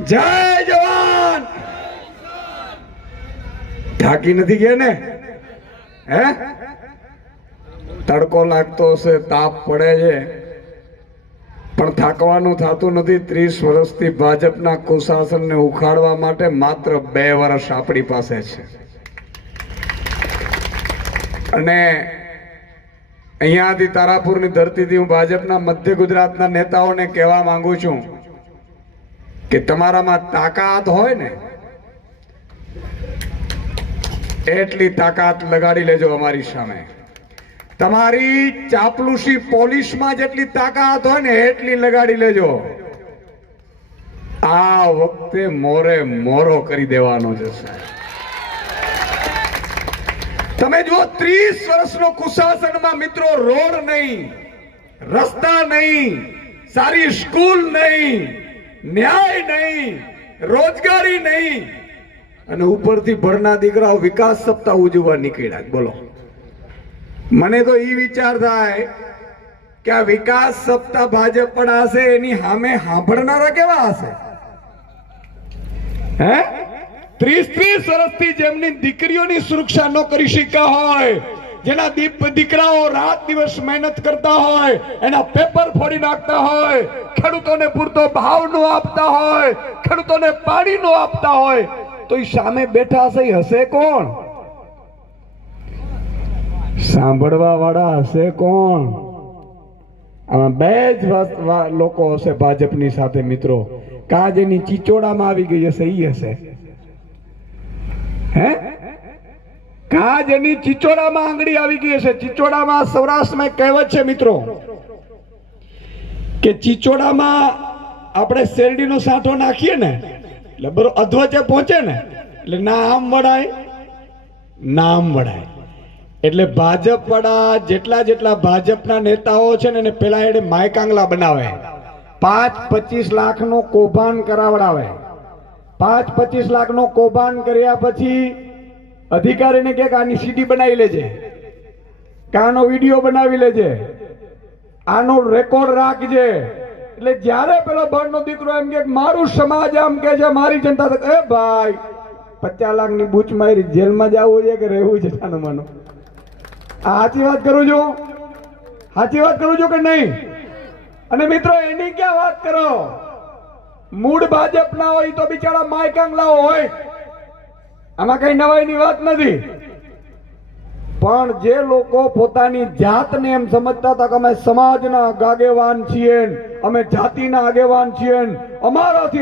જય જવાન! થાકી નથી ગયા ને? હે? તડકો લાગતો હશે, તાપ પડે છે. પણ થાકવાનું થતું નથી. ત્રીસ વર્ષથી ભાજપના કુશાસનને ઉખાડવા માટે માત્ર બે વર્ષ આપણી પાસે છે. અને અહીંયાથી તારાપુરની ધરતીથી હું ભાજપના મધ્ય ગુજરાતના નેતાઓને કહેવા માંગુ છું. કે તમારામાં તાકાત હોય ને, એટલી તાકાત લગાડી લેજો અમારી સામે. તમારી ચાપલુસી પોલીસમાં જેટલી તાકાત હોય ને, એટલી લગાડી લેજો. આ વખતે મોરે મોરો કરી દેવાનો છે, સાહેબ. તમે જુઓ, ત્રીસ વર્ષનો કુશાસનમાં મિત્રો રોડ નહીં, રસ્તા નહીં, સારી સ્કૂલ નહીં ન્યાય નહીં, રોજગારી નહીં. અને ઉપરથી ભણના દીકરાઓ વિકાસ સપ્તાહ ઉજવવા નીકળ્યા. બોલો. મને તો એ વિચાર થાય કે આ વિકાસ સપ્તાહ ભાજપ પણ હશે, એની સામે સાંભળનારા કેવા હશે? હે? ત્રીસ ત્રીસ વર્ષથી જેમની દીકરીઓની સુરક્ષા ન કરી શક્યા હોય જેના દીપ દીકરાઓ રાત દિવસ મહેનત કરતા હોય, એના પેપર ફોડી નાખતા હોય, ખેડૂતોને પૂરતો ભાવ નો આપતા હોય, ખેડૂતોને પાણી નો આપતા હોય, તો એ સામે બેઠા હશે હશે કોણ? સાંભળવા વાળા હશે કોણ? આમાં બે જ લોકો હશે ભાજપની સાથે મિત્રો. કા જેની ચીચોડામાં આવી ગઈ હશે, ઈ હશે. હે? કા જેની ચીચોડામાં આંગળી આવી ગઈ છે ચિચોડામાં સૌરાષ્ટ્રમાં કહેવત છે, મિત્રો, કે ચીચોડામાં આપણે શેરડીનો સાંઠો નાખીએ ને, એટલે બરો અધવચે પહોંચે ને, એટલે ના આમ વળાય ના આમ વળાય. એટલે ભાજપ વડા જેટલા જેટલા ભાજપના નેતાઓ છે ને, એને પેલા એને માયકાંગલા બનાવે. પાંચ પચીસ લાખનું કૌભાંડ કરાવડાવે. પાંચ પચીસ લાખનું કૌભાંડ કર્યા પછી અધિકારીને કે આની સીડી બનાવી લેજે. કે આનો વીડિયો બનાવી લેજે. આનો રેકોર્ડ રાખજે. એટલે જ્યારે પેલો ભણનો દીકરો એમ કે મારું સમાજ આમ કે છે, મારી જનતા એ ભાઈ, પચાસ લાખની બૂચ મારી, જેલમાં જવું છે કે રહેવું છે તાનું માનું આ સાચી વાત કરું છું? સાચી વાત કરું છું કે નહીં? અને મિત્રો, એની ક્યાં વાત કરો? મૂળ ભાજપ ના હોય તો બિચારા માયકાંગલા હોય. આમાં કઈ નવાઈની વાત નથી. પણ જે લોકો પોતાની જાતને એમ સમજતા હતા કે અમે સમાજના આગેવાન છીએ, અમે જાતિના આગેવાન છીએ, અમારાથી